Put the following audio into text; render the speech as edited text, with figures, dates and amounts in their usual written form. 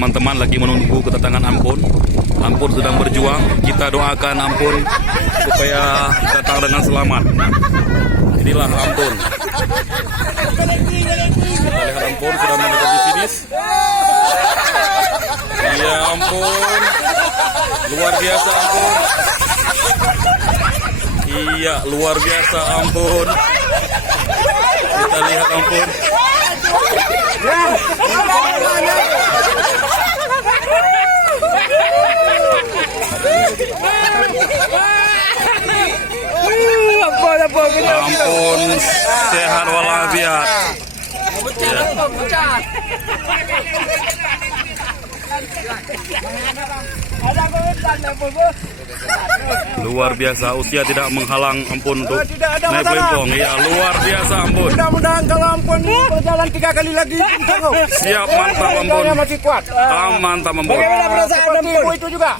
teman-teman lagi menunggu kedatangan Ampun. Ampun sedang berjuang. Kita doakan Ampun supaya datang dengan selamat. Inilah Ampun. Kita lihat Ampun sudah mendekati finish. Ya ampun, luar biasa Ampun. Iya, luar biasa Ampun. Kita lihat Ampun. Ampun, sehat walafiat. Ya. Luar biasa, usia tidak menghalang Ampun untuk naik pelempong. Ya, luar biasa Ampun. Mudah-mudahan kalau Ampun berjalan 3 kali lagi Siap, mantap Ampun. masih kuat. Mantap Ampun. Bagaimana perasaan Ampun itu juga?